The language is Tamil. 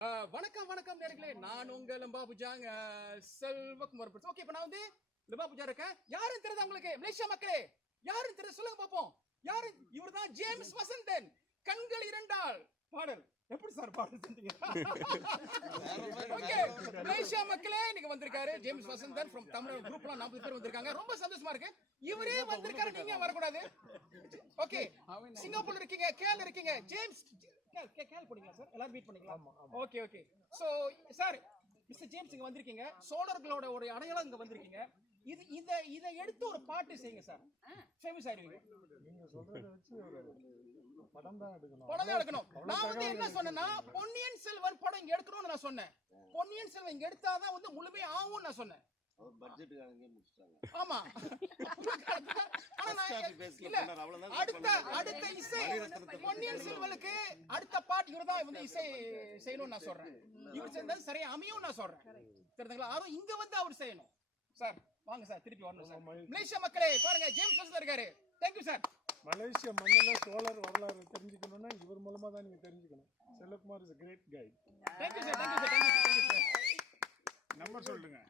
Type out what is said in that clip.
வணக்கம் வணக்கம் நேர்களே, நான் உங்க லம்பா புஜாங்க செல்வகுமார். ஓகே, இப்ப நான் வந்து லம்பா புஜா இருக்கேன். யாருன்னு தெரியுதா உங்களுக்கு? மலேசியா மக்களே, யாருன்னு தெரியுது சொல்லுங்க பாப்போம். யாரு? இவர்தான் ஜேம்ஸ் வசந்தன். கண்கள் இரண்டால் பாடல். எப்படி சார் பாடல் செஞ்சீங்க? ஓகே, மலேசியா மக்களே, நீங்க வந்திருக்காரு ஜேம்ஸ் வசந்தன் ஃப்ரம் தமிழ் குரூப்ல 40 பேர் வந்திருக்காங்க. ரொம்ப சந்தோஷமா இருக்கு. இவரே வந்திருக்காரு, நீங்க வரக்கூடாது. ஓகே, சிங்கப்பூர்ல இருக்கீங்க, கேரளா இருக்கீங்க. ஜேம்ஸ் கேள் போடுங்களா சார்? எல்லாரும் மீட் பண்ணிக்கலாம். Okay okay. So sir, mister James இங்க வந்திருக்கீங்க. சோழர்களோட ஒரு அடையாளம் இங்க வந்திருக்கீங்க. இத எடுத்து ஒரு பாட்டு செய்யுங்க சார். ஃபேமஸ் ஆயிடுவீங்க. நீங்க சொல்றத வச்சு ஒரு படம் தான் எடுக்கணும். படம் தான் எடுக்கணும். நான் வந்து என்ன சொன்னேன்னா, பொன்னியின் செல்வன் படம் இங்க எடுக்கணும்னு நான் சொன்னேன். பொன்னியின் செல்வன் இங்க எடுத்தாதான் வந்து முழுமையா ஆகும்னு நான் சொன்னேன். அவர் பட்ஜெட்டுக்காரங்க முடிச்சிட்டாங்க. ஆமா. அடுத்த இசை பொன்னியின் செல்வனுக்கு அடுத்த பாட்டு இவர்தான் வந்து இசை செய்யணும்னு நான் சொல்றேன். இவர் செஞ்சது சரியா அமையும் நான் சொல்றேன். தெரியுதுங்களா? அதுவும் இங்க வந்து அவர் செய்யணும். சார் வாங்க சார், திருப்பி வரணும் சார். மலேசியா மக்களே பாருங்க, ஜேம்ஸ் வசந்தன் இருக்காரு. Thank you sir. மலேசியா மண்ணில சோழர் வரலாறு தெரிஞ்சுக்கணும்னா இவர் மூலமா தான் நீங்க தெரிஞ்சுக்கணும். Selvakumar is a great guy. Thank you sir. Thank you sir. Number சொல்லுங்க.